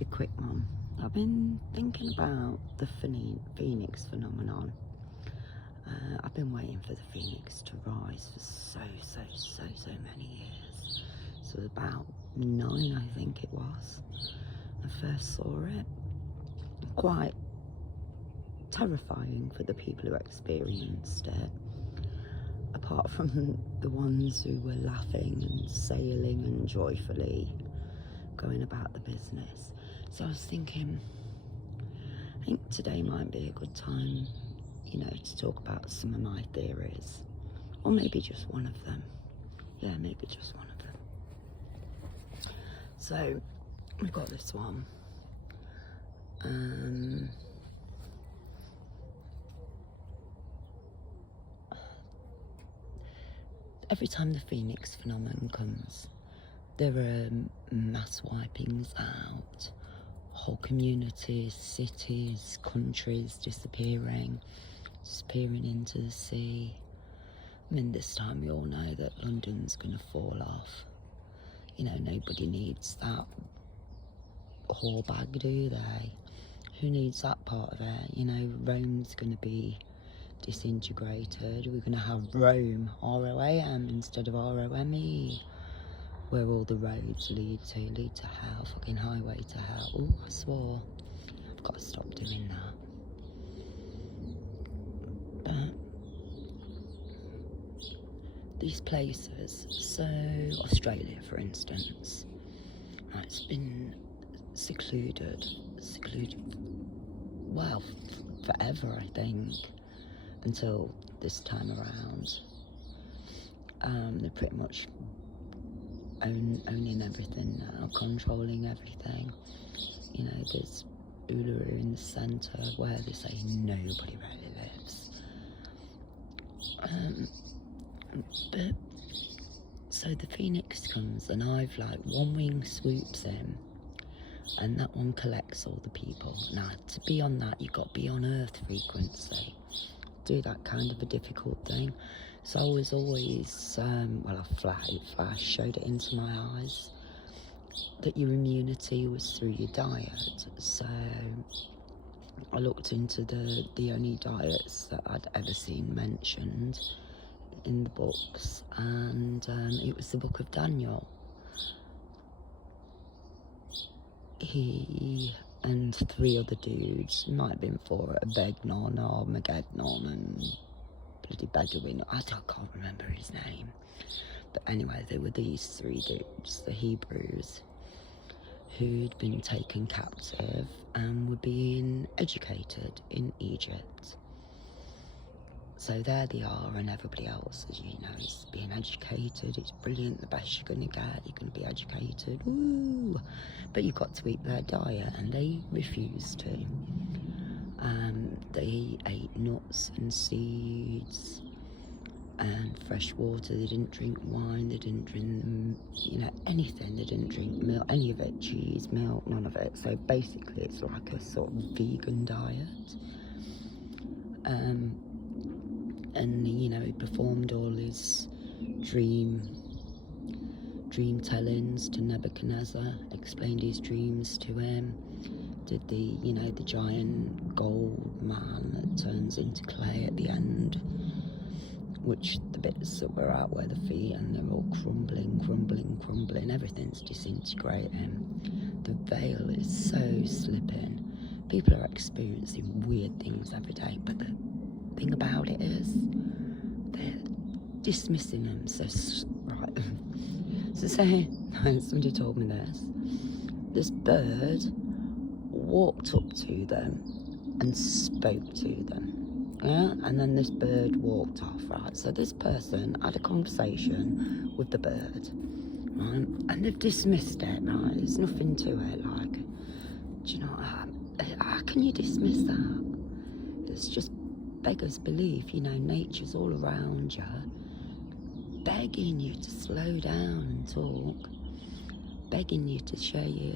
just a quick one. I've been thinking about the phoenix phenomenon. I've been waiting for the phoenix to rise for so many years. So about 9, I think it was, I first saw it. Quite terrifying for the people who experienced it. Apart from the ones who were laughing and sailing and joyfully going about the business. So I was thinking, I think today might be a good time, you know, to talk about some of my theories. Or maybe just one of them. Yeah, maybe just one of them. So, we've got this one. Every time the phoenix phenomenon comes, there are mass wipings out, whole communities, cities, countries disappearing into the sea. I mean, this time we all know that London's going to fall off. You know, nobody needs that whole bag, do they? Who needs that part of it? You know, Rome's going to be disintegrated. We're going to have Rome, R-O-A-M instead of R-O-M-E, where all the roads lead to hell, fucking highway to hell. Oh, I swore. I've got to stop doing that. But these places, so Australia for instance, right, it's been secluded, well, forever I think, until this time around. They're pretty much owning everything now, controlling everything. You know, there's Uluru in the centre where they say nobody really lives. But so the phoenix comes and I've like one wing swoops in and that one collects all the people. Now to be on that you've got to be on earth frequency. Do that kind of a difficult thing. So I was always, well, I showed it into my eyes that your immunity was through your diet. So I looked into the only diets that I'd ever seen mentioned in the books, and it was the book of Daniel. He and 3 other dudes, might have been 4, a Begnon or Magagnon and bloody Bedouin, I can't remember his name. But anyway, there were these 3 dudes, the Hebrews, who'd been taken captive and were being educated in Egypt. So there they are, and everybody else, as you know, is being educated. It's brilliant, the best you're going to get. You're going to be educated, woo! But you've got to eat their diet, and they refused to. They ate nuts and seeds and fresh water. They didn't drink wine. They didn't drink, you know, anything. They didn't drink milk, any of it, cheese, milk, none of it. So basically, it's like a sort of vegan diet. And you know, he performed all his dream tellings to Nebuchadnezzar, explained his dreams to him, did the, you know, the giant gold man that turns into clay at the end, which the bits that were out where the feet, and they're all crumbling, everything's disintegrating. The veil is so slipping. People are experiencing weird things every day, but the thing about it is they're dismissing them. So right, so say somebody told me this bird walked up to them and spoke to them, yeah, and then this bird walked off, right? So this person had a conversation with the bird, right, and they've dismissed it, right? There's nothing to it. Like, do you know, how can you dismiss that? It's just beggars belief. You know, nature's all around you, begging you to slow down and talk, begging you to share your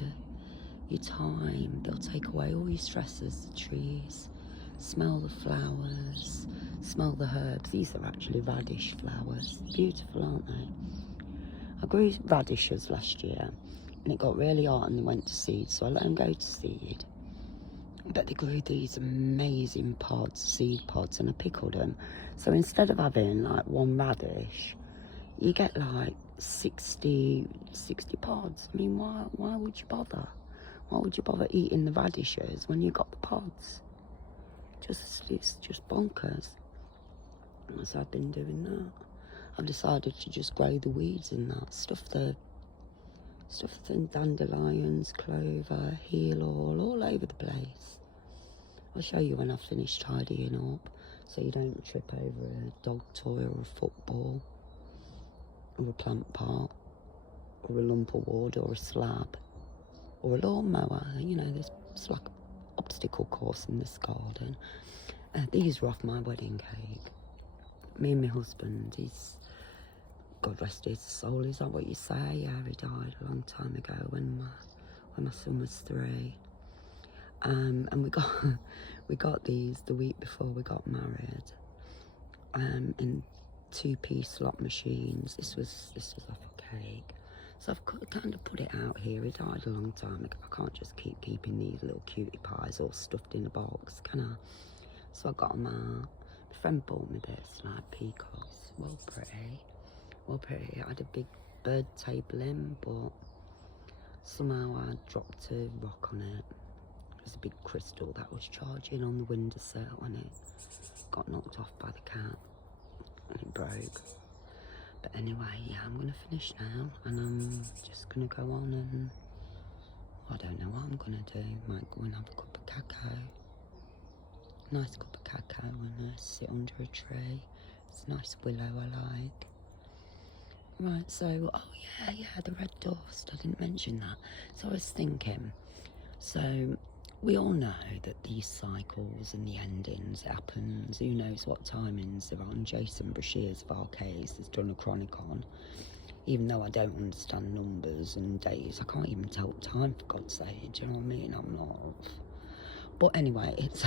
time. They'll take away all your stresses, the trees. Smell the flowers, smell the herbs. These are actually radish flowers. Beautiful, aren't they? I grew radishes last year, and it got really hot and they went to seed, so I let them go to seed. But they grew these amazing pods, seed pods, and I pickled them. So instead of having like one radish, you get like 60 pods. I mean, why would you bother? Why would you bother eating the radishes when you got the pods? It's just bonkers. So I've been doing that. I've decided to just grow the weeds in that. Stuff the dandelions, clover, heel all over the place. I'll show you when I've finished tidying up, so you don't trip over a dog toy or a football, or a plant pot, or a lump of wood, or a slab, or a lawnmower. You know, there's like an obstacle course in this garden. These are off my wedding cake. Me and my husband, he's, God rest his soul, is that what you say? Yeah, he died a long time ago when my son was 3. And we got these the week before we got married, in 2-piece slot machines. This was off a cake. So I've kind of put it out here. He died a long time ago. I can't just keep keeping these little cutie pies all stuffed in a box, can I? So I got them out. My friend bought me this, like peacocks. Well pretty. I had a big bird table in, but somehow I dropped a rock on it. It was a big crystal that was charging on the windowsill, and it got knocked off by the cat and it broke. But anyway, yeah, I'm gonna finish now, and I'm just gonna go on and I don't know what I'm gonna do. Might go and have a cup of cacao. Nice cup of cacao, and sit under a tree. It's a nice willow I like. Right, so, oh yeah, the red dust, I didn't mention that. So I was thinking, so we all know that these cycles and the endings, it happens, who knows what timings they're on. Jason Brashears of Arcades has done a chronic on. Even though I don't understand numbers and days, I can't even tell time, for God's sake, do you know what I mean? I'm not. But anyway, it's,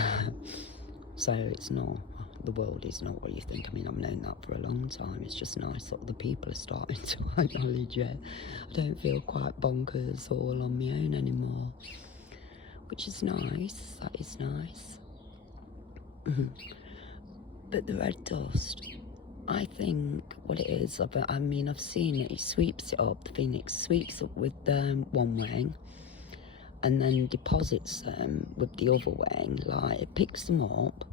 so it's not, the world is not what you think. I mean, I've known that for a long time. It's just nice that other people are starting to acknowledge it. I don't feel quite bonkers all on my own anymore, which is nice. That is nice. But the red dust, I think what it is, I mean, I've seen it, it sweeps it up, the phoenix sweeps up with one wing and then deposits them with the other wing. Like, it picks them up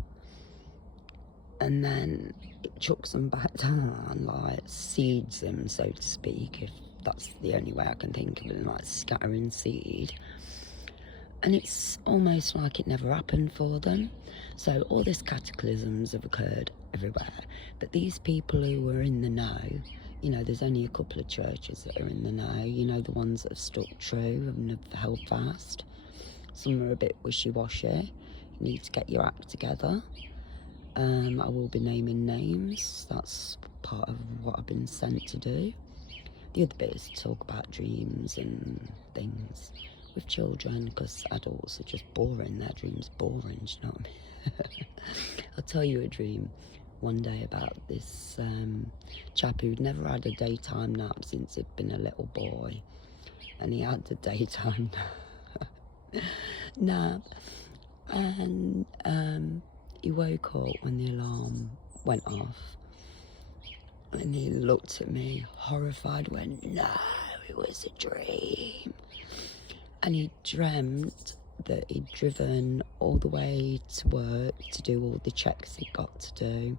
and then it chucks them back down, like seeds them, so to speak, if that's the only way I can think of it, like scattering seed. And it's almost like it never happened for them. So all these cataclysms have occurred everywhere, but these people who were in the know, you know, there's only a couple of churches that are in the know, you know, the ones that have stuck true and have held fast. Some are a bit wishy-washy. You need to get your act together. I will be naming names. That's part of what I've been sent to do. The other bit is to talk about dreams and things with children, because adults are just boring. Their dreams boring, do you know what I mean? I'll tell you a dream one day about this chap who'd never had a daytime nap since he'd been a little boy, and he had the daytime nap, and he woke up when the alarm went off, and he looked at me horrified, went, "No, it was a dream." And he dreamt that he'd driven all the way to work to do all the checks he'd got to do,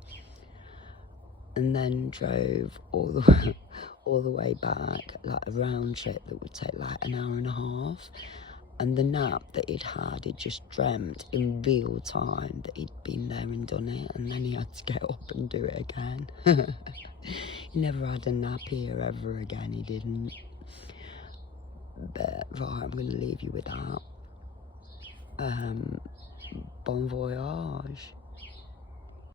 and then drove all the way back, like a round trip that would take like an hour and a half. And the nap that he'd had, he'd just dreamt in real time that he'd been there and done it, and then he had to get up and do it again. He never had a nap here ever again, he didn't. But right, I'm going to leave you with that. Bon voyage.